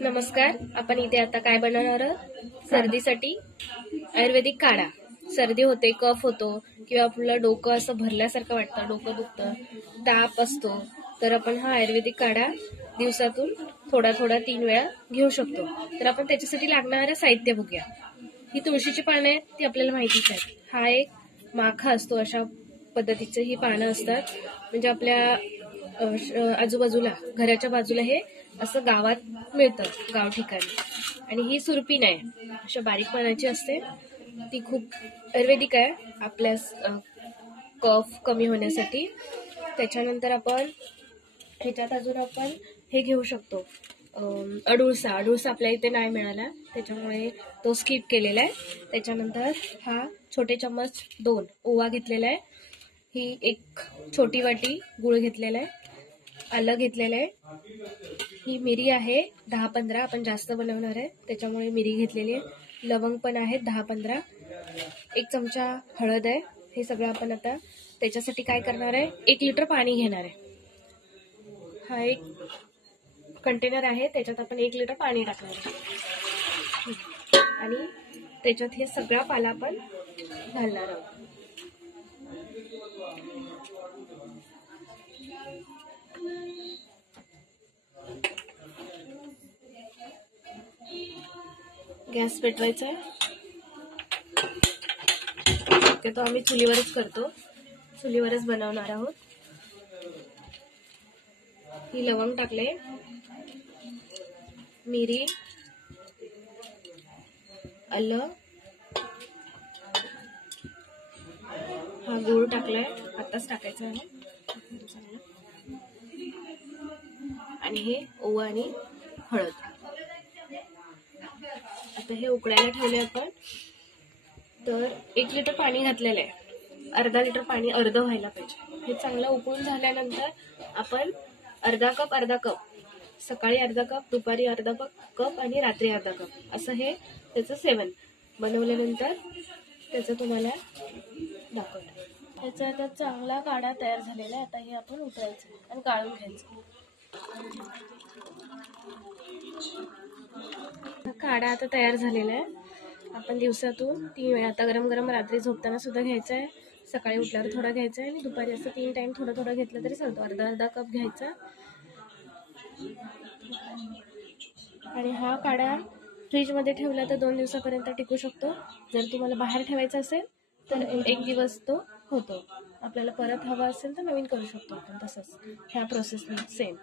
नमस्कार. आपण इथे आता काय बनवणार आहोत? सर्दीसाठी आयुर्वेदिक काढा. सर्दी होते, कफ होतो किंवा आपलं डोकं असं भरल्यासारखं वाटतं, डोकं दुखतं, ताप असतो, तर आपण हा आयुर्वेदिक काढा दिवसातून थोडा 3 वेळा घेऊ शकतो. तर आपण त्याच्यासाठी लागणारं साहित्य बघूया. ही तुळशीची पानं आहेत, ती आपल्याला माहितीच आहे. हा एक माखा असतो, अशा पद्धतीचे ही पानं असतात. म्हणजे आपल्या आजूबाजूला, घराच्या बाजूला हे असं गावात मिळतं, गाव ठिकाणी. आणि ही सुरपीन आहे, अशा बारीक पानाची असते. ती खूप आयुर्वेदिक आहे आपल्या कफ कमी होण्यासाठी. त्याच्यानंतर आपण ह्याच्यात अजून आपण हे घेऊ शकतो, अडुळसा. आपल्या इथे नाही मिळाला, त्याच्यामुळे तो स्किप केलेला आहे. त्याच्यानंतर हा छोटे चम्मच 2 ओवा घेतलेला आहे. ही एक छोटी वाटी गुळ घेतलेला आहे. आलं घेतलेलं आहे. ही मिरी आहे 10-15, आपण जास्त बनवणार आहे त्याच्यामुळे मिरी घेतलेली आहे. लवंग पण आहेत 10-15. 1 चमचा हळद आहे. हे सगळं आपण आता त्याच्यासाठी काय करणार आहे, 1 लिटर पाणी घेणार आहे. हा एक कंटेनर आहे, त्याच्यात आपण 1 लिटर पाणी टाकणार आहे आणि त्याच्यात हे सगळा पाला आपण घालणार आहोत. गॅस पेटवायचा आहे. शक्यतो आम्ही चुलीवरच करतो, चुलीवरच बनवणार आहोत. ही लवंग टाकले, मिरी, आलं, हा गूळ टाकलाय, आताच टाकायचा आहे. आणि हे ओवा आणि हळद. आता हे उकळायला ठेवले आपण. तर 1 लिटर पाणी घातलेलं आहे, अर्धा लिटर पाणी अर्ध व्हायला पाहिजे. हे चांगलं उकळून झाल्यानंतर आपण अर्धा कप, सकाळी अर्धा कप, दुपारी अर्धा कप आणि रात्री अर्धा कप असं हे त्याचं सेवन बनवल्यानंतर त्याचं तुम्हाला दाखवतो. त्याचा आता चांगला काढा तयार झालेला आहे. आता हे आपण उतरायचं आणि गाळून घ्यायचं. काढा आता तयार झालेला आहे. आपण दिवसातून 3 वेळा, आता गरम रात्री झोपताना सुद्धा घ्यायचा आहे, सकाळी उठल्यावर थोडा घ्यायचा आहे आणि दुपारी असं 3 टाइम थोडं घेतलं तरी चालतो. अर्धा कप घ्यायचा. आणि हा काढा फ्रीजमध्ये ठेवला तर 2 दिवसापर्यंत टिकू शकतो. जर तुम्हाला बाहेर ठेवायचा असेल तर 1 दिवस तो होतो. आपल्याला परत हवा असेल तर नवीन करू शकतो आपण तसंच ह्या प्रोसेसने सेम.